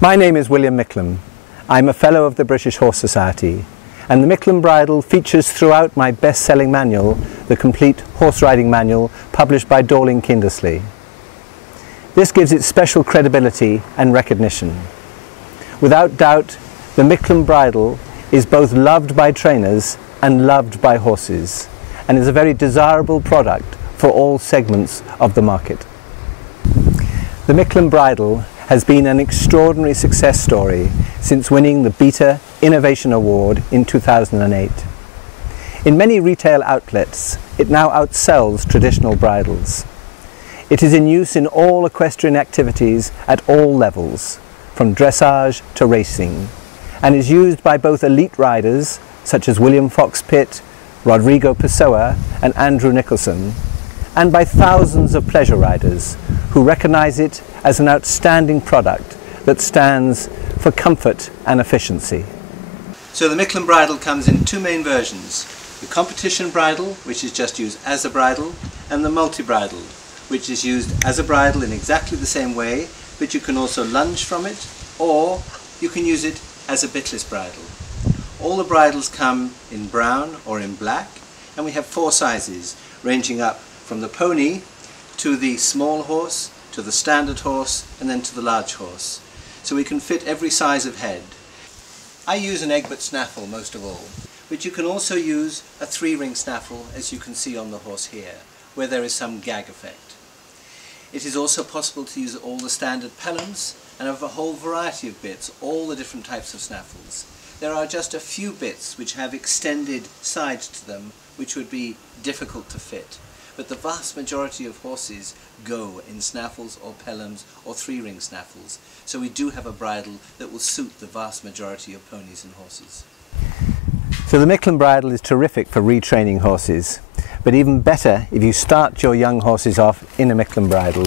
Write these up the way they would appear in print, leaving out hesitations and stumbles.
My name is William Micklem. I'm a Fellow of the British Horse Society, and the Micklem bridle features throughout my best-selling manual, the complete horse riding manual published by Dorling Kindersley. This gives it special credibility and recognition. Without doubt, the Micklem bridle is both loved by trainers and loved by horses, and is a very desirable product for all segments of the market. The Micklem bridle has been an extraordinary success story since winning the Beta Innovation Award in 2008. In many retail outlets, it now outsells traditional bridles. It is in use in all equestrian activities at all levels, from dressage to racing, and is used by both elite riders such as William Fox Pitt, Rodrigo Pessoa and Andrew Nicholson, and by thousands of pleasure riders who recognise it as an outstanding product that stands for comfort and efficiency. So the Micklem bridle comes in two main versions: the competition bridle, which is just used as a bridle, and the multi-bridle, which is used as a bridle in exactly the same way, but you can also lunge from it, or you can use it as a bitless bridle. All the bridles come in brown or in black, and we have four sizes, ranging up from the pony to the small horse, to the standard horse, and then to the large horse. So we can fit every size of head. I use an Egbert snaffle most of all, but you can also use a three-ring snaffle, as you can see on the horse here, where there is some gag effect. It is also possible to use all the standard pellams and have a whole variety of bits, all the different types of snaffles. There are just a few bits which have extended sides to them, which would be difficult to fit. But the vast majority of horses go in snaffles or pellams or three-ring snaffles, so we do have a bridle that will suit the vast majority of ponies and horses. So the Micklem bridle is terrific for retraining horses, but even better if you start your young horses off in a Micklem bridle.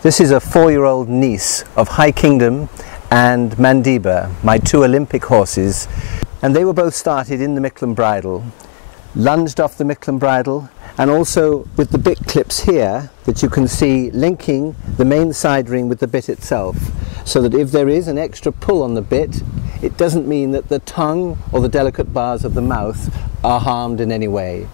This is a 4-year-old niece of High Kingdom and Mandiba, my two Olympic horses, and they were both started in the Micklem bridle, lunged off the Micklem bridle, and also with the bit clips here that you can see linking the main side ring with the bit itself, so that if there is an extra pull on the bit, it doesn't mean that the tongue or the delicate bars of the mouth are harmed in any way.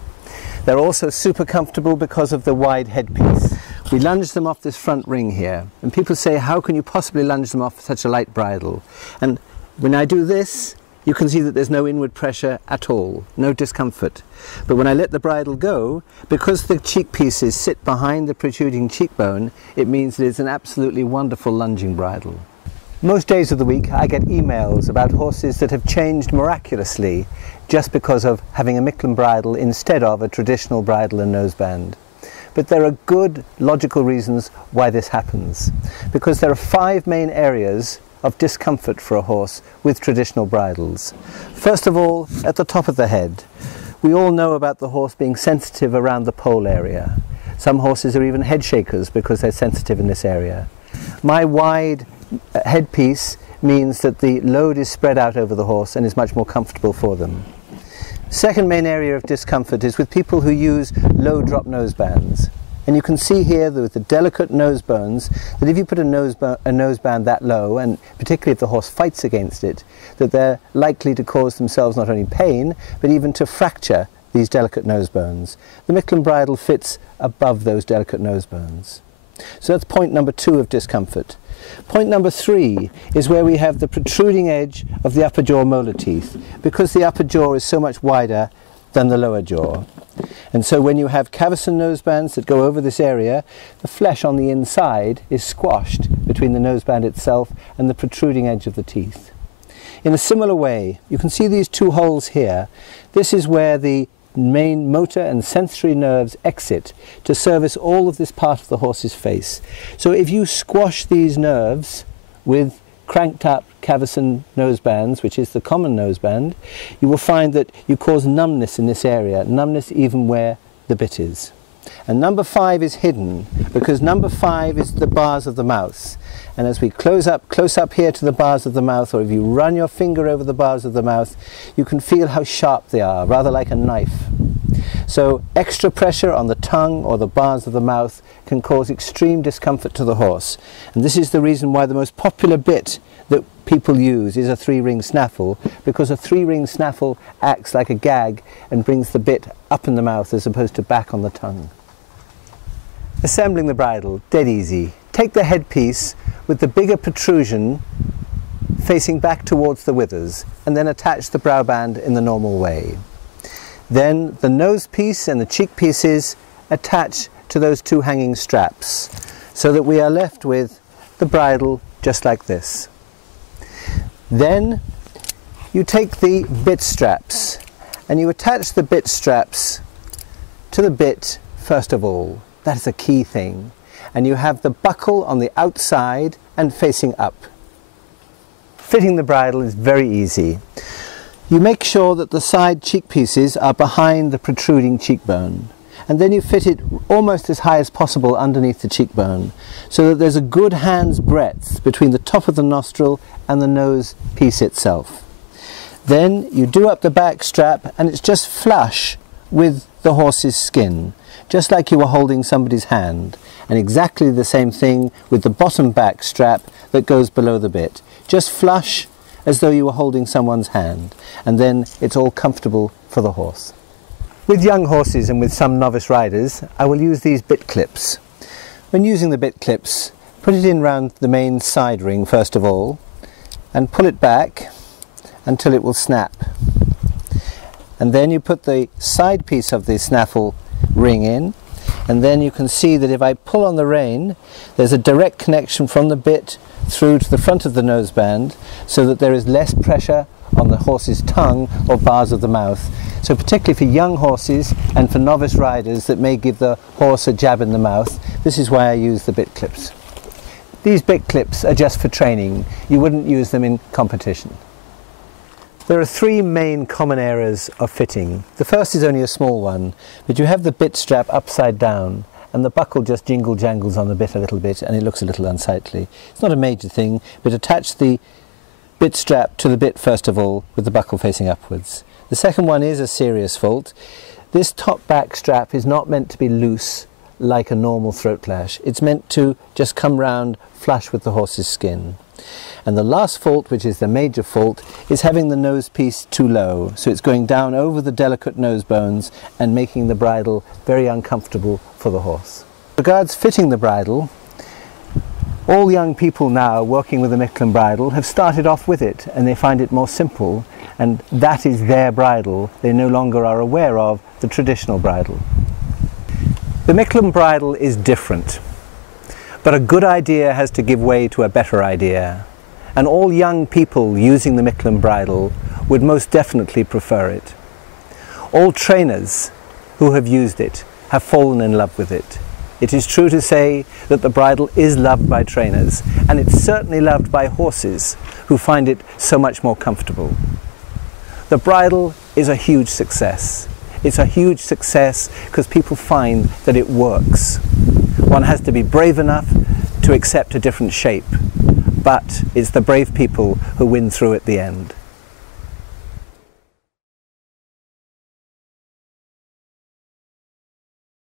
They're also super comfortable because of the wide headpiece. We lunge them off this front ring here, and people say, how can you possibly lunge them off such a light bridle? And when I do this, you can see that there's no inward pressure at all, no discomfort. But when I let the bridle go, because the cheek pieces sit behind the protruding cheekbone, it means that it's an absolutely wonderful lunging bridle. Most days of the week I get emails about horses that have changed miraculously just because of having a Micklem bridle instead of a traditional bridle and noseband. But there are good logical reasons why this happens, because there are 5 main areas of discomfort for a horse with traditional bridles. First of all, at the top of the head. We all know about the horse being sensitive around the pole area. Some horses are even head shakers because they're sensitive in this area. My wide headpiece means that the load is spread out over the horse and is much more comfortable for them. Second main area of discomfort is with people who use low drop nosebands. And you can see here that with the delicate nose bones, that if you put a noseband that low, and particularly if the horse fights against it, that they're likely to cause themselves not only pain, but even to fracture these delicate nose bones. The Micklem bridle fits above those delicate nose bones. So that's point number 2 of discomfort. Point number 3 is where we have the protruding edge of the upper jaw molar teeth, because the upper jaw is so much wider than the lower jaw. And so when you have cavesson nosebands that go over this area, the flesh on the inside is squashed between the noseband itself and the protruding edge of the teeth. In a similar way, you can see these 2 holes here. This is where the main motor and sensory nerves exit to service all of this part of the horse's face. So if you squash these nerves with cranked up cavesson nosebands, which is the common noseband, you will find that you cause numbness in this area, numbness even where the bit is. And number 5 is hidden, because number 5 is the bars of the mouth. And as we close up here to the bars of the mouth, or if you run your finger over the bars of the mouth, you can feel how sharp they are, rather like a knife. So extra pressure on the tongue or the bars of the mouth can cause extreme discomfort to the horse. And this is the reason why the most popular bit that people use is a 3-ring snaffle, because a 3-ring snaffle acts like a gag and brings the bit up in the mouth as opposed to back on the tongue. Assembling the bridle, dead easy. Take the headpiece with the bigger protrusion facing back towards the withers, and then attach the brow band in the normal way. Then the nose piece and the cheek pieces attach to those 2 hanging straps, so that we are left with the bridle just like this. Then you take the bit straps and you attach the bit straps to the bit first of all. That is a key thing. And you have the buckle on the outside and facing up. Fitting the bridle is very easy. You make sure that the side cheek pieces are behind the protruding cheekbone, and then you fit it almost as high as possible underneath the cheekbone, so that there's a good hand's breadth between the top of the nostril and the nose piece itself. Then you do up the back strap, and it's just flush with the horse's skin, just like you were holding somebody's hand, and exactly the same thing with the bottom back strap that goes below the bit. Just flush as though you were holding someone's hand, and then it's all comfortable for the horse. With young horses and with some novice riders, I will use these bit clips. When using the bit clips, put it in round the main side ring first of all, and pull it back until it will snap. And then you put the side piece of the snaffle ring in, and then you can see that if I pull on the rein, there's a direct connection from the bit through to the front of the noseband, so that there is less pressure on the horse's tongue or bars of the mouth. So particularly for young horses and for novice riders that may give the horse a jab in the mouth, this is why I use the bit clips. These bit clips are just for training. You wouldn't use them in competition. There are 3 main common errors of fitting. The first is only a small one, but you have the bit strap upside down and the buckle just jingle-jangles on the bit a little bit and it looks a little unsightly. It's not a major thing, but attach the bit strap to the bit first of all with the buckle facing upwards. The second one is a serious fault. This top back strap is not meant to be loose like a normal throat lash. It's meant to just come round flush with the horse's skin. And the last fault, which is the major fault, is having the nose piece too low. So it's going down over the delicate nose bones and making the bridle very uncomfortable for the horse. As regards fitting the bridle, all young people now working with a Micklem bridle have started off with it and they find it more simple, and that is their bridle. They no longer are aware of the traditional bridle. The Micklem bridle is different, but a good idea has to give way to a better idea. And all young people using the Micklem bridle would most definitely prefer it. All trainers who have used it have fallen in love with it. It is true to say that the bridle is loved by trainers, and it's certainly loved by horses who find it so much more comfortable. The bridle is a huge success. It's a huge success because people find that it works. One has to be brave enough to accept a different shape, but it's the brave people who win through at the end.